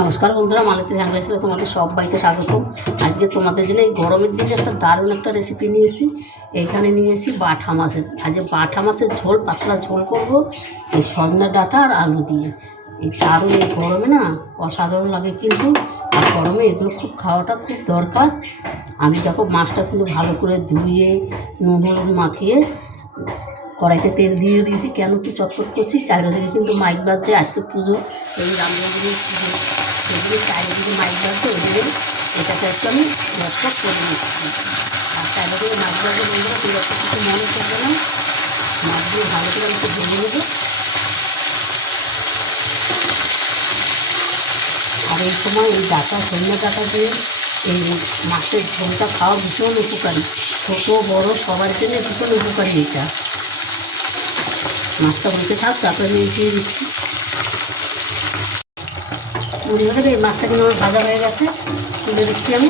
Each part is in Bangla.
নমস্কার বন্ধুরা, মালতী হ্যাংলাইসে তোমাদের সবাইকে স্বাগত। আজকে তোমাদের জন্য এই গরমের দিনে একটা দারুণ একটা রেসিপি নিয়ে এসেছি। এইখানে নিয়ে এসেছি বাটা মাছের। আজকে বাটা মাছের ঝোল, পাতলা ঝোল করব এই সজনা ডাঁটা আর আলু দিয়ে। এই দারুণ, এই গরমে না অসাধারণ লাগে কিন্তু। আর গরমে এগুলো খুব খাওয়াটা খুব দরকার। আমি দেখো মাছটা কিন্তু ভালো করে ধুয়ে নুন হলুদ মাখিয়ে কড়াইতে তেল দিয়ে দিয়েছি। কেন কি চটপট করছি, চারিদিকে কিন্তু মাইক বাজছে। আজকে পুজো, এই রামনবমীর পুজো, সেগুলো চারিদিকে মাইক বাজছে। ওই জন্য এটাকে একটু আমি চটপট করে নিচ্ছি। আর চারিদিকে মাইক বাজছে বন্ধুরা, খুব একটা কিছু মনে করবে না। মাছগুলো ভালো করে একটু ভেজে নেবো। আর এই সময় এই ডাঁটা, সজনে ডাঁটা দিয়ে এই মাছের ঝোলটা খাওয়া ভীষণ উপকারী। ছোটো বড়ো সবার জন্য ভীষণ উপকারী এটা। মাছটা বলতে থাক, তারপরে আমি দিয়ে দিচ্ছি। এই মাছটা কিন্তু আমার ভাজা হয়ে গেছে, তুলে দিচ্ছি আমি।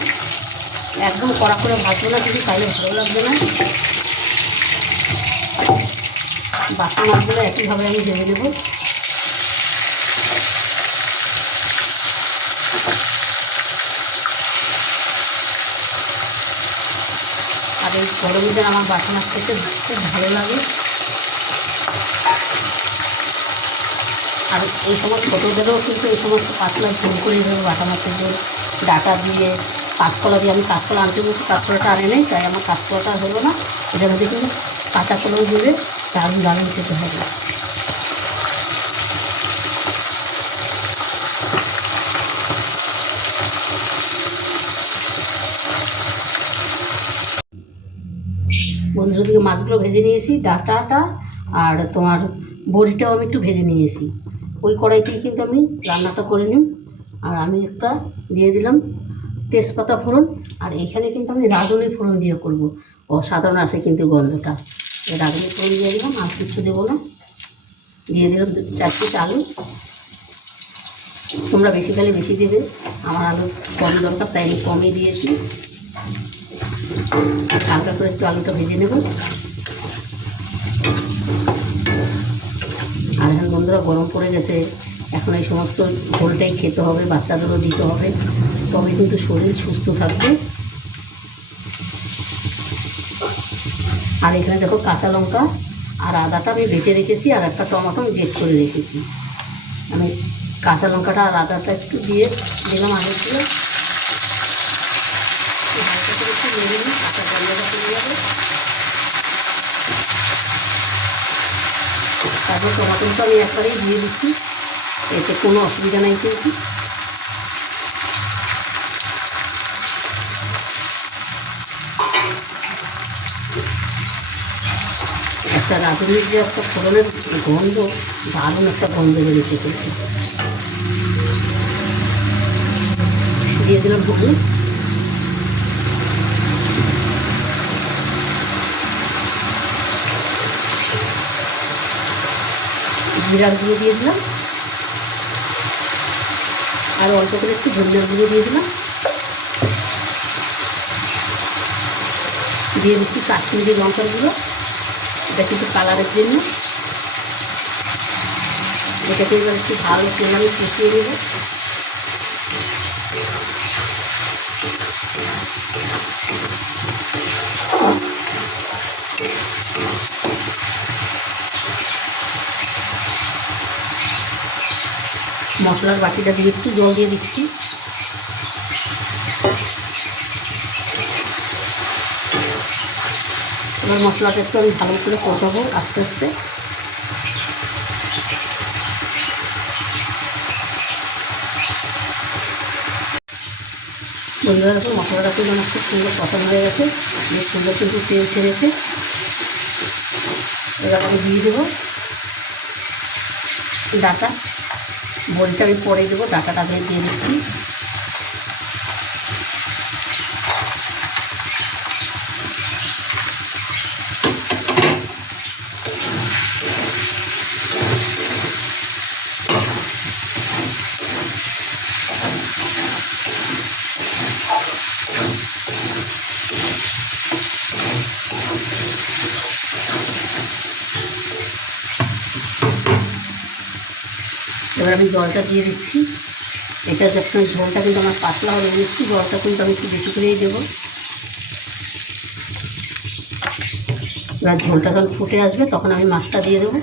একদম কড়া করে ভাজবো না কিন্তু, তাহলে ভালো লাগবে না। বাকি মাছগুলো একইভাবে আমি ভেজে দেবো। আর এই গরমে আমার বাটা মাছ খেতে খুব ভালো লাগে। আর এই সময় ছোটোদেরও কিন্তু এই সমস্ত পাতলা ঝোল করে দেবো, বাটা মাছের ঝোল ডাঁটা দিয়ে। কাঁচকলা দিয়ে, আমি কাঁচকলা আনতে বলছি, কাঁচকলাটা আনে নেই, তাই আমার কাঁচকলাটা হলো না। এটার মধ্যে কিন্তু কাঁচা কলাও দিলে দারুণ দারুণ খেতে হবে। বন্ধুর দিকে মাছগুলো ভেজে নিয়েছি, ডাঁটাটা আর তোমার বড়িটাও আমি একটু ভেজে নিয়েছি। ওই কড়াইতেই কিন্তু আমি রান্নাটা করে নিই। আর আমি একটা দিয়ে দিলাম তেজপাতা ফোড়ন। আর এখানে কিন্তু আমি রাঁধুনি ফোড়ন দিয়ে করব, অসাধারণ আসে কিন্তু গন্ধটা। এই রাঁধুনি ফোড়ন দিয়ে দিলাম, আর কিছু দেবো না। দিয়ে দিলাম 4 পিস আলু। তোমরা বেশি খেলে বেশি দেবে, আমার আলু কম দরকার তাই আমি কমই দিয়েছি। হালকা করে একটু আলুটা ভেজে নেব। আর এখন বন্ধুরা গরম পড়ে গেছে, এখন এই সমস্ত ঝোলটাই খেতে হবে, বাচ্চাদেরও দিতে হবে, তবে কিন্তু শরীর সুস্থ থাকবে। আর এখানে দেখো কাঁচা লঙ্কা আর আদাটা আমি বেটে রেখেছি, আর একটা টমেটো আমি গ্রেট করে রেখেছি। আমি কাঁচা লঙ্কাটা আর আদাটা একটু দিয়ে দিলাম আগেরগুলো। হালকা করে একটু নেড়ে নিই, কাঁচা গন্ধটা চলে যাবে। তারপর টমেটোটা আমি একবারেই দিয়ে দিচ্ছি, এতে কোনো অসুবিধা নেই কিন্তু। একটা রাঁধুনির যে একটা ফোড়নের গন্ধ, দারুণ একটা গন্ধ বেরিয়েছে কিন্তু। দিয়ে দিলাম হলুদ, জিরার গুঁড়ো দিয়ে দিলাম, আর অল্প করে একটু ধনিয়ার গুঁড়ো দিয়ে দিলাম। দিয়ে দিচ্ছি কাশ্মীরি লঙ্কার গুঁড়ো, এটা কিন্তু কালারের জন্য। এটাকে এবার একটু ভালো করে আমি কষিয়ে নেব। মশলার বাটিটা দিয়ে একটু জল দিয়ে দিচ্ছি। এবার মশলাটা একটু আমি ভালো করে কষাবো আস্তে আস্তে। বন্ধুরা দেখো মশলাটা কিন্তু আমার খুব সুন্দর কষানো হয়ে গেছে, বেশ সুন্দর কিন্তু তেল ছেড়েছে। এবার আমি দিয়ে দেবো ডাঁটা, বড়িটা আমি পরে দেবো, ডাঁটাটা দিয়ে দিচ্ছি। এবার আমি জলটা দিয়ে দিচ্ছি। এটা যখন ঝোলটা কিন্তু আমার পাতলা হয়ে দিচ্ছি, জলটা কিন্তু আমি একটু বেশি করেই দেবো। এবার ঝোলটা যখন ফুটে আসবে তখন আমি মাছটা দিয়ে দেবো।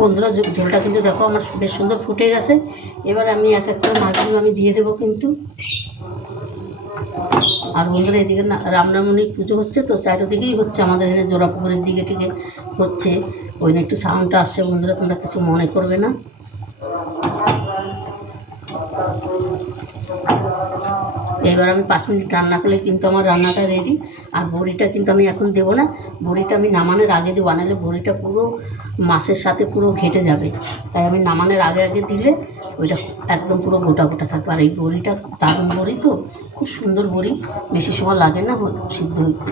বন্ধুরা ঝোলটা কিন্তু দেখো আমার বেশ সুন্দর ফুটে গেছে। এবার আমি এক এক করে মাছগুলো আমি দিয়ে দেবো কিন্তু। আর বন্ধুরা এদিকে রামনামণির পুজো হচ্ছে, তো চারিদিকেই হচ্ছে, আমাদের এখানে জোড়াপুকুরের দিকে টিকে হচ্ছে, ওই না একটু সাউন্ডটা আসছে বন্ধুরা, তোমরা কিছু মনে করবে না। এবার আমি 5 মিনিট রান্না করলে কিন্তু আমার রান্নাটা রেডি। আর বড়িটা কিন্তু আমি এখন দেবো না, বড়িটা আমি নামানোর আগে দেবো, নাহলে বড়িটা পুরো মাছের সাথে পুরো ঘেটে যাবে। তাই আমি নামানোর আগে আগে দিলে ওইটা একদম পুরো গোটা গোটা থাকবে। আর এই বড়িটা দারুণ বড়ি, তো খুব সুন্দর বড়ি, বেশি সময় লাগে না সিদ্ধ হইতে।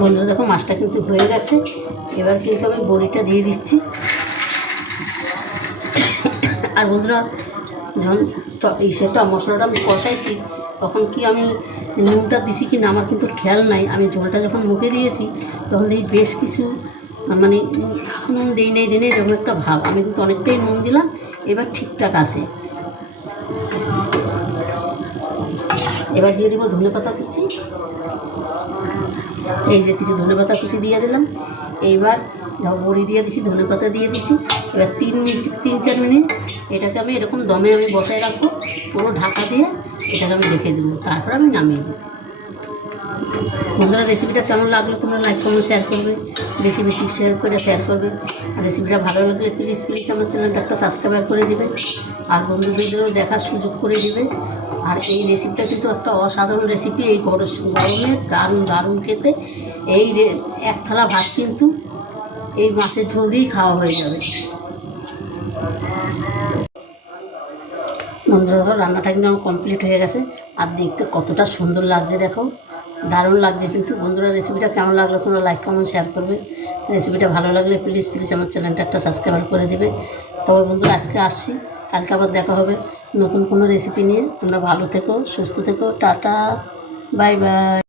বন্ধুরা দেখো মাছটা কিন্তু হয়ে গেছে। এবার কিন্তু আমি বড়িটা দিয়ে দিচ্ছি। আর বন্ধুরা যখন সেটা মশলাটা আমি কষাইছি তখন কি আমি নুনটা দিছি কি না আমার কিন্তু খেয়াল নাই। আমি ঝোলটা যখন মুখে দিয়েছি তখন দেখি বেশ কিছু মানে নুন দিই নেই এরকম একটা ভাব। আমি কিন্তু অনেকটাই নুন দিলাম, এবার ঠিকঠাক আছে। এবার দিয়ে দিব ধনেপাতা কুচি। এই যে কিছু ধনেপাতা কুচি দিয়ে দিলাম। এইবার বড়ি দিয়ে দিছি, ধনেপাতা দিয়ে দিছি। এবার 3-4 মিনিট এটাকে আমি এরকম দমে আমি বসায় রাখবো, পুরো ঢাকা দিয়ে এটাকে আমি রেখে দেবো, তারপর আমি নামিয়ে দেবো। বন্ধুরা রেসিপিটা কেমন লাগলো তোমরা লাইক কমেন্ট শেয়ার করবে, বেশি বেশি শেয়ার করবে। আর রেসিপিটা ভালো লাগলে প্লিজ আমার চ্যানেলটা একটা সাবস্ক্রাইব করে দেবে, আর বন্ধুদেরও দেখার সুযোগ করে দেবে। আর এই রেসিপিটা কিন্তু একটা অসাধারণ রেসিপি, এই গরমে দারুণ খেতে। এই 1 থালা ভাত কিন্তু এই মাছের ঝোল দিয়েই খাওয়া হয়ে যাবে। বন্ধুরা দেখো রান্নাটা কিন্তু আমার কমপ্লিট হয়ে গেছে, আর দেখতে কতটা সুন্দর লাগছে দেখো, দারুণ লাগছে কিন্তু। বন্ধুরা রেসিপিটা কেমন লাগলো তোমরা লাইক কমেন্ট শেয়ার করবে। রেসিপিটা ভালো লাগলে প্লিজ আমার চ্যানেলটা একটা সাবস্ক্রাইব করে দেবে। তবে বন্ধুরা আজকে আসছি, কালকে আবার দেখা হবে নতুন কোনো রেসিপি নিয়ে। তোমরা ভালো থেকো, সুস্থ থেকো, টাটা, বাই বাই।